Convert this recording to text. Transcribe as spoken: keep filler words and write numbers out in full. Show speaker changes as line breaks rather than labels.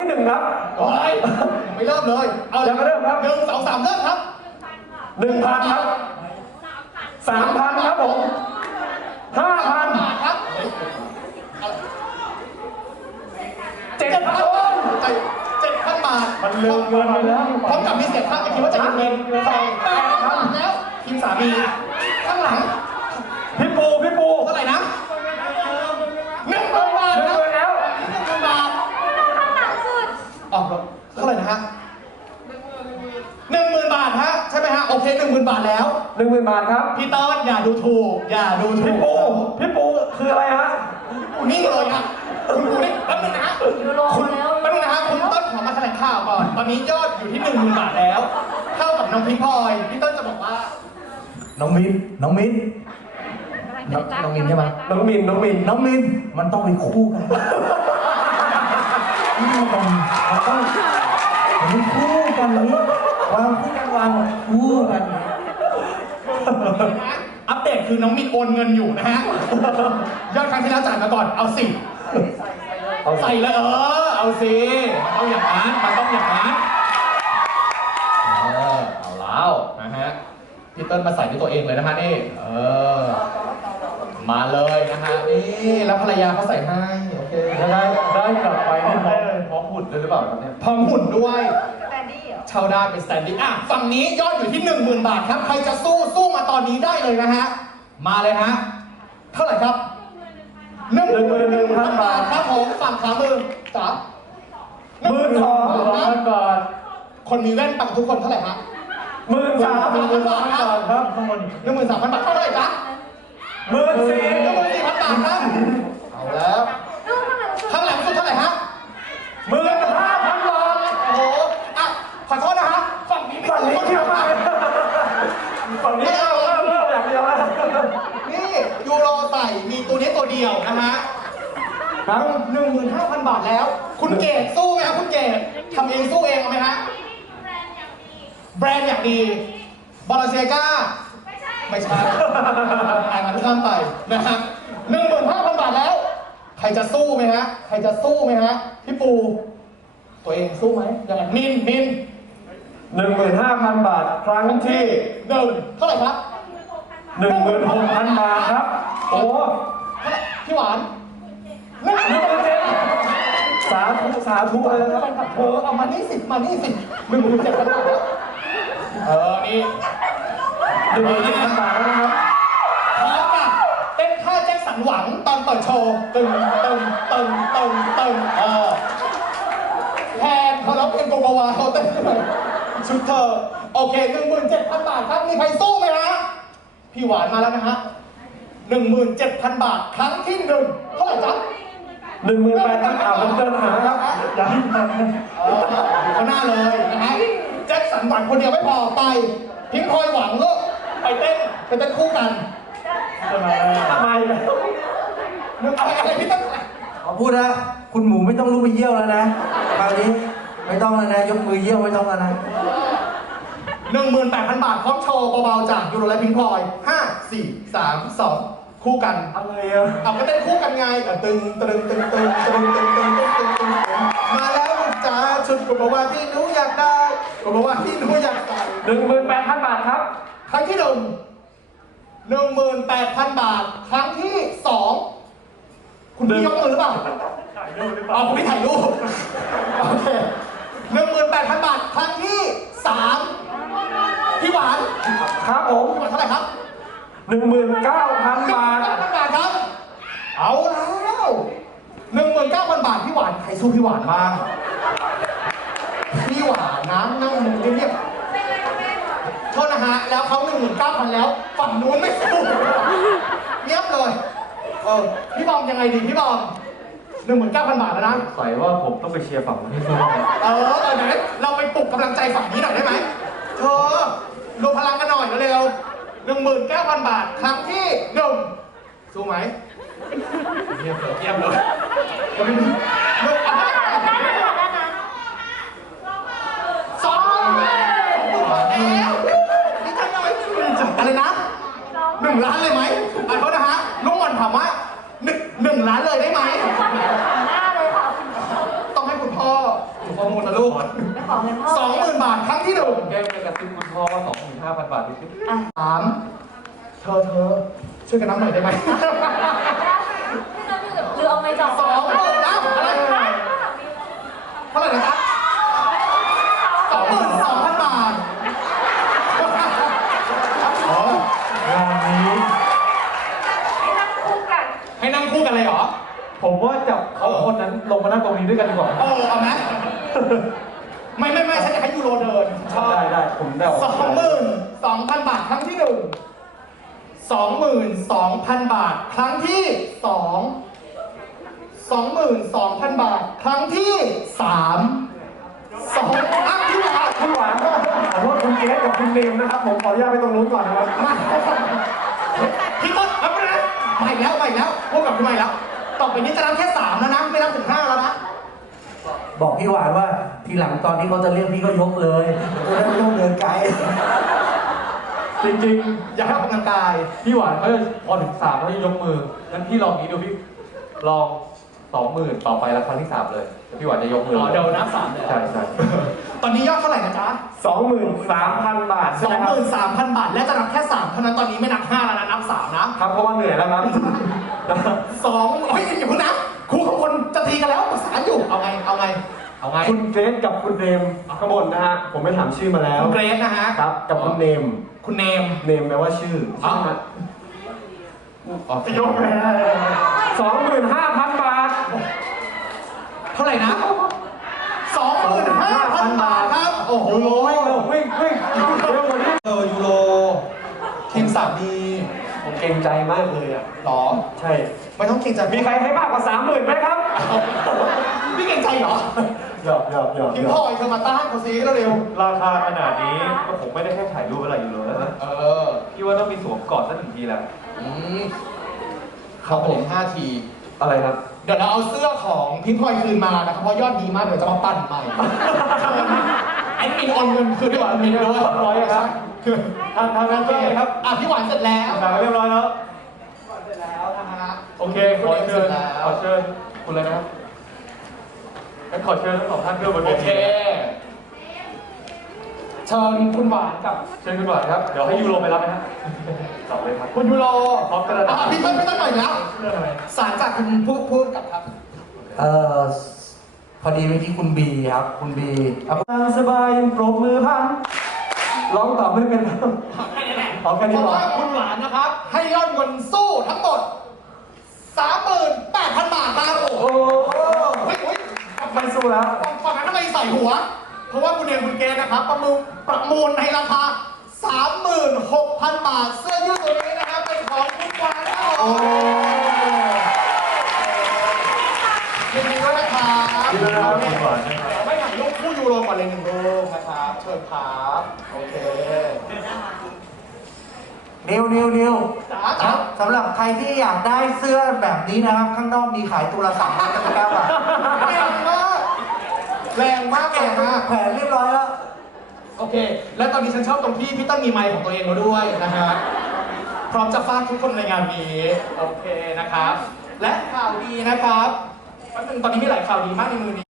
ที่หนึ่งครับ
โอ้ยยังไม่เริ่มเลยเอา
ยังไม่เริ่มครับ
หนึ่งสองสามเริ่มครับ
หนึ่งพันครับสามพันครับผมห้าพัน
บาทครับ
เจ็ดพัน
เจ็ดพันบาท
มันเร็วเกินไปแล้ว
พร้อมกับมีเศษภาพไปคิดว่าจะเงินใส่แปดพันแล้วทีมสามีข้างหลัง
พี่ปูพี่ปู
เท่าไหร่นะหนึ่งหมื่นบาท
เร็
คว รับ
เลยแล้ว
หนึ่งหมื่นบาทอ๋อเท่าไหร่นะฮะหนึ่งหมื่นบาทฮะใช่ไหมฮะโอเคหนึ่งหมื่นบาทแล้ว
หนึ่งหมื่นบาทครับ
พี่ต้นอย่าดูถูกอย่าดูถู
พี่
ก
ปูพี่ปูคืออะไรฮะ
คุณนี่เลยครับคุณดูนี่แป๊บนึงนะฮะคุณแป๊บนึงนะฮะคุณต้นขอมาแถลงข่าวก่อนตอนนี้ยอดอยู่ที่หนึ่งหมื่นบาทแล้วเท่ากับน้องพิงพลอยพี่ต้นจะบอกว่า
น้องมินน้องมินน้องน้องมินใช่ไหม
น้องมินน้องมิน
น้องมินมันต้องไปคู่กันมันต้องมันต้องมันคู่กันนี้วางคู่กันวางคู่กันนี้
อัปเดตคือน้องมินโอนเงินอยู่นะฮะยอดครั้งที่แล้วจ่ายมาก่อนเอาสิเอาใส่เลยเออเอาสิมันต้องอย่างนั้นมันต้องอย่างนั้นเออเอาแล้วนะฮะพี่เติ้ลมาใส่ด้วยตัวเองเลยนะฮะนี่เออมาเลยนะฮะนี่แล้วภรรยาเขาใส่ให้โอเค
ได้ได้กลับไปนี่พร้อมพร้อมหุ่นเลยหรือเปล่าครับเนี่ย
พร้อมหุ่นด้วย
แซนดี้เหรอ
เช่าได้เป็นสแตนดิ้งอ่ะฝั่งนี้ยอดอยู่ที่หนึ่งหมื่นบาทครับใครจะสู้สู้มาตอนนี้ได้เลยนะฮะมาเลยฮะเท่าไหร่ครับหนึ่งหมื่นหนึ่งพันบาทครับผมฝั่งขวามือจ๋า
หมื่นสองพันบาท
คนมีแว่นปังทุกคนเท่าไหร่ฮะ
หมื่นสามพันบาทครับข้างบน
หนึ่งหมื่นสามพันบาทเท่าไหร่จ๊ะ
หมื่นสี่
หนึ่งหมื่นสี่พันบาทครับเอาแล้วข้างหลังสุดเท่าไหร่ฮะ
หมื่นห้าพันบาท
โอ้โหอ่ะขอโทษนะฮะฝั่งนี้ไม่
ฝั่งนี้
ถูก
เที่ยว
มาม
าก ฝั่งนี้เอาเริ่มเริ่มอย่างเดียวแล้ว
นี่ยูโรใส่มีตัวนี้ตัวเดียวนะฮะ
ครับ
หนึ่งหมื่นห้าพันบาทแล้ว คุณเกดสู้ไหมครับคุณเกดทำเองสู้เองเอาไหมฮะแบรนด์อย่างดีบอลเซกาไม่ใช่อ่านมันข้ามไปนะฮะหนึ่งหมื่นห้าพันบาทแล้ว ใครจะสู้ไหมฮะใครจะสู้ไหมฮะพี่ปู ตัวเองสู้ไหมยังไงมินมิน
หนึ่งหมื่นห้าพันบาทครั้งที่
หนึ่งเท่าไหร่ครับ
หนึ่งหมื่นหกพันบาทครับโอ้
เท่าไหร่พี่หวานหนึ่งห
หนึ่
มื่
ง
น
หมื่นเจ็ดสาธุสาธุเลยนะครับ
เธอเอามานี่สิมานี่สิหนึ่งหมื่นเจ็ดพันบาทแล้วเออนี่
หนึ่งหมื่นเจ็ดพันบาทแล้วนะครับ
พร้อมกับเต้นท่าแจ็คสันหวังตอนเปิดโชว์ตึงตึงตึงตึงตึงเออแทนเขาร้องเพลงโกโกวาเขาเต้นเลยชุดเธอโอเคหนึ่งหมื่นเจ็ดพันบาทครับมีใครสู้ไหมฮะพี่หวานมาแล้วนะฮะหนึ่งหมื่นเจ็ดพันบาทครั้งที่หนึ่งเท่าไหร่จ๊ะ
หนึ่งหมื่นแปดพันอ่าผมเดินหาครับอย่าให้มัน
เอออยู่ข้างหน้าเลยนะฮะแจ็คสันหวังคนเดียวไม่พอไปพิงพลอยหวังก็ไปเต้นไปเต้นคู่กัน
ทำไมทำไม
นึกอะไรอะไรพี่ต้อง
ขอพูดนะคุณหมูไม่ต้องลุกไปเยี่ยวแล้วนะคราวนี้ไม่ต้องแล้วนะยกมือเยี่ยวไม่ต้องแล้วนะ
หนึ่งหมื่นแปดพันบาทพร้อมโชว์เบาๆจากยูโรและพิงพลอยห้าสี่สามสองคู่กัน
อะไรอ่ะ
เอาก็เต้นคู่กันไงอ่ะตึงตึงตึงตึงตึงตึงตึงตึงตึงตึงมาแล้วลูกจ๋าชุดกบว่าที่หนูอยากได้กบว่าที่หนูอยากใส่
หนึ่งหมื่นแปดพันบาทครับ
ครั้งที่หนึ่งหนึ่งหมื่นแปดพันบาท ครั้งที่สองคุณพี่ยกมือหรือเปล่า
ถ่ายรูปหรือเป
อ๋อ
ล่า
คุณพี่ถ่ายรูปโอเคหนึ่งหมื่นแปดพันบาท ครั้งที่สามพี่หวาน
ครับผม
พี่หวานเท่าไหร่ครับ
หนึ่งหมื่นเก้าพันบาท
หนึ่งหมื่นเก้าพันบาทครับ เอาแล้วหนึ่งหมื่นเก้าพันบาทพี่หวานใครสู้พี่หวานบ้างพี่หวานนะนั่งเงียบๆโทษนะฮะแล้วเขาหนึ่งหมื่นเก้าพันแล้วฝั่งนู้นไม่สู้เงียบเลยเออพี่บอมยังไงดีพี่บอมหนึ่งหมื่นเก้าพันบาทแล้วนะ
ใส่ว่าผมต้องไปเชียร์ฝั่งนี้ใช่ไหม
เออเออไหนเราไปปลุกกำลังใจฝั่งนี้หน่อยได้ไหมเธอรวมพลังกันหน่อยเร็วหนึ่งหมื่นเก้าพันบาท ครั้งที่หนึ่งสู้ไหมเยี่ยมเลยเยี่ยมเลยหนึ่งสองแล้วนี่ทำไมอะไรนะหนึ่งล้านเลยไหมอ่ะเขานะฮะลุงหม่อนถามว่าหนึ่งหนึ่งล้านเลยได้ไหม
หน้าเลยค่ะ
ต้องให้คุณพ่อข้อมูลนะลูก
ไปขอเงินพ่อ
สองหมื่นบาทครั้งที่หนึ่ง
แก้มไปกระซิบคุณพ่อว่าสองหมื่นห้าพันบาทดิ
อ่ะ
สามเธอเธอช่วยกันนับหน่อยได้ไหม
พี่น้องอยู่กับเรือเอาไม้จ่อ
สองหมื่นนะอะไรเท่าไหร่นะจ๊ะสองหมื่นสองพันบาทอ๋อง
านนี้
ให้นั่งคู่กัน
ให้นั่งคู่กันเลยเหรอ
ผมว่าจับเขาคนนั้นลงมานั่งตรงนี้ด้วยกันดีกว่า
เออเอาไหมไม่ไม่ไม่ฉันอยากให้ยูโรเดินชอบ
ได้ได้ผมเดา
สองหมื่นสองพันบาทครั้งที่หนึ่งสองหมื่นสองพันบาทครั้งที่สองสองหมื่นสองพันบาทครั้งที่สามสองอัพที่หลัง
คุณหวานขอโทษคุณเกสกับคุณเนมนะครับ ผมขออนุญาตไปตรงนู้นก่อนนะครับ
มาพี่ต้นเอาไปเลยใหม่แล้วใหม่แล้วพวกกับคุณใหม่แล้ว ต่อไปนี้จะนับแค่สามแล้วนะ ไม่นับถึงห้าแล้วนะ
บอกพี่หวานว่าทีหลังตอนที่เขาจะเรียกพี่ก็ยกเลยจะได้ไม่ต้องเดินไกล
จริง
อย่าให้ออกกำลังกาย
ๆ พี่หวานเขาจะพอถึงสามเขาจะยกมืองั้นพี่ลองนี้ดูพี่ลองสองหมื่นต่อไปแล้วครั้งที่สามเลยพี่หวานจะยกมือ
อ๋อเดี๋ยวนับสามเลย
ใช่ใช่
ตอนนี้ยอดเท่าไหร่นะจ๊ะ
สองหมื่นสามพันบาท
ส
ใช่
อ
ไหม
ง
ค
ห
รับ
มื่นสามพันบาท และจะนับแค่สามเท่านั้นตอนนี้ไม่นับห้าแล้วนะนับสามนะครับ
เพราะว่าเหนื่อยแล้วครับ
สองเฮ้ยอย่าเพิ่งนับครูของคนจะตีกันแล้วปรึกษาอยู่เอาไงเอาไงเอาไง
คุณเกรซกับคุณเนมข้างบนนะฮะผมไปถามชื่อมาแล้ว
คุณเกรซนะฮะ
ครับกับคุณเนม
คุณเนม
เนมแปลว่าชื่อ
อ๋อ
อ๋อยกไปสองหมื่นห้าพันบาท
เท่าไหร่นะสองหมื่นห้าพันบาทครับโอ้โห
ยูโรวิ่งวิ่งวิ่งเร็วกว่านี้
เออยูโรทีมสามดี
ผมเกรงใจมากเลยอ่ะ
หรอ
ใช่
ไม่ต้องเกรงใจ
มีใครให้มากกว่าสามหมื่นไหมครับ
พี่เกรงใจเหรอ
หยอกหยอกหยอก
พี่พลอยเธอมาต้านเขาซิเร็ว
ราคาขนาดนี้ก็ผมไม่ได้แค่ถ่ายรูปอะไรอยู่เลยนะ
ๆเออ
พี่ว่าต้องมีสวมกอดสักหนึ่งทีแล้ว
อืมเข้าไปเลยห้าที
อะไรครับ
เดี๋ยวเราเอาเสื้อของพิงพลอยคืนมานะครับเพราะยอดดีมากเดี๋ยวจะมาปั้นใหม่ ไอ้มินโอนเงินคืนด้วยมินด้วย
ร้อยครับ
คือ
ทางทางนั้น
โอ
ก็
เค
เลย
ค
ค
รั
รั
บบ อ่ะพี่หวานเสร็จแล้ว
ถ่ายเรียบร้อยแล้ว
เสร็จแล้วนะฮะ
โอเค ขอเชิญขอเชิญคุณเลยนะครับงั้นขอเชิญทั้งสองท่านขึ้นบนเว
โอ
ที
เคเชิญคุณหวานกับ
เชิญคุณก่อนครับ เดี๋ยวให้ยูโรไปรับนะฮะจับเลยครับ
คุณยูโร
พร้อมกันแล้วนะ
อ่ะพี่ต้นพี่ต้นหน่อยแล้ว
เรื่องอะไร
สารจากคุณพูดพูดกับครับ
เอ่อพอดีเมื่อกี้คุณบีครับ คุณบีเอา
ทางสบายปรบมือพันร้องต่อไม่เป็นครับขอแค่
เพ
นี้
ราะ
พอ
ว่าคุณหวานนะครับ ให้ยอดเงินสู้ทั้งหมด สามหมื่นแปดพัน บาทครับโอ้โห
โอ้โห
เฮ้ยเฮ้ย
ไม่สู้แล้ว
ฝั่งนั้นทำไมใส่หัว เพราะว่าคุณเดนคุณเกณฑ์นะครับประมูลประมูลในราคา สามหมื่นหกพัน บาท เสื้อยืดตัวนี้นะครับเป็นของคุณหวานนะครับ
โอ้
ยินดีด้วยนะครับ
ยินดีด้วยนะครับคุณหวานนะครับ
ไม่ถ่ายรูปคู่ยูโรก่อนเลยหนึ่งรูปนะครับ เชิญครับโอเค
นิวนิวนิว
จ๋าจ๋า
สำหรับใครที่อยากได้เสื้อแบบนี้นะครับ ข้างนอกมีขายตัวละสามร้อยเก้าสิบเก้าบาท
แรงมากแรงมากแรงมาก
แขวนเรียบร้อยแล้ว
โอเค และตอนนี้ฉันชอบตรงที่พี่ต้นมีไมค์ของตัวเองแล้วด้วยนะฮะ พร้อมจะฟาดทุกคนในงานนี้ โอเคนะครับ และข่าวดีนะครับแป๊บนึงตอนนี้มีหลายข่าวดีมากในมือนี้